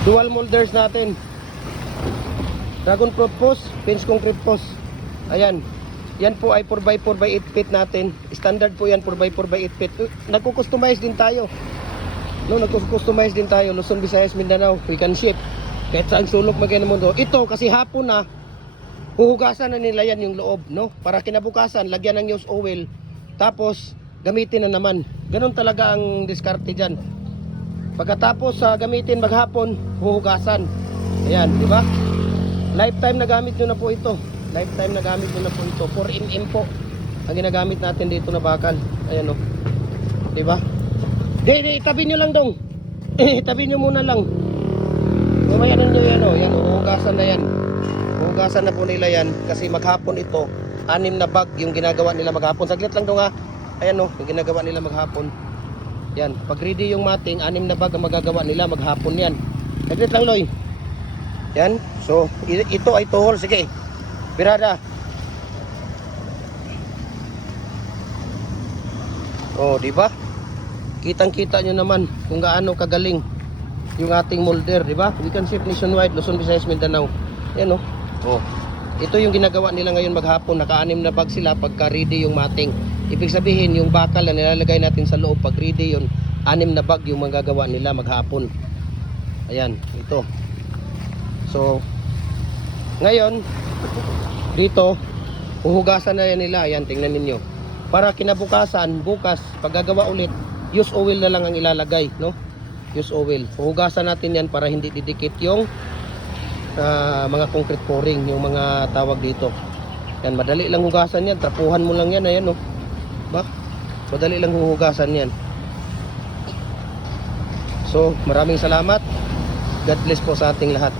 Dual molders natin. Dragon fruit post, pinch concrete post. Ayan. Yan po ay 4x4 by 8 feet natin. Standard po yan 4x4 by 8 feet. Nagko-customize din tayo. No, nagko-customize din tayo. Luzon, Visayas, Mindanao. We can ship. Kahit saan sulok magyan ng mundo. Ito kasi hapon na huhugasan na nila yan yung loob, no? Para kinabukasan, lagyan ng used oil. Tapos gamitin na naman. Ganun talaga ang diskarte diyan. Pagkatapos gamitin maghapon, huhugasan. Ayan, di ba? Lifetime na gamit nyo na po ito. Lifetime na gamit nyo na po ito. 4mm po ang ginagamit natin dito na bakal. Ayan o. Diba? Di, itabi nyo lang dong. Itabi nyo muna lang. Mamaya nyo yan o. Yan o, hugasan na yan. Hugasan na po nila yan. Kasi maghapon ito, 6 na bag yung ginagawa nila maghapon. Saglit lang dong ha. Ayan o, yung ginagawa nila maghapon. Yan, pag ready yung mating, 6 na bag ang magagawa nila maghapon yan. Saglit lang Loy. Yan, so ito ay tuhol. Sige, birada. Oh, di ba? Kitang-kita nyo naman kung gaano kagaling yung ating molder, di ba? We can ship nationwide, Luzon, Visayas, Mindanao. Yan oh. Oh. Ito yung ginagawa nila ngayon maghapon. Naka-6 na bag sila pagka ready yung mating. Ibig sabihin, yung bakal na nilalagay natin sa loob pag ready yun, 6 na bag yung magagawa nila maghapon. Ayan, ito. So, ngayon, dito, huhugasan na yan nila. Ayan, tingnan ninyo. Para kinabukasan, bukas, pag gagawa ulit, use oil na lang ang ilalagay, no? Use oil. Huhugasan natin yan para hindi didikit yung mga concrete pouring, yung mga tawag dito. Yan, madali lang hugasan yan. Trapuhan mo lang yan, ayan, no? Ba? Madali lang huhugasan yan. So, maraming salamat. God bless po sa ating lahat.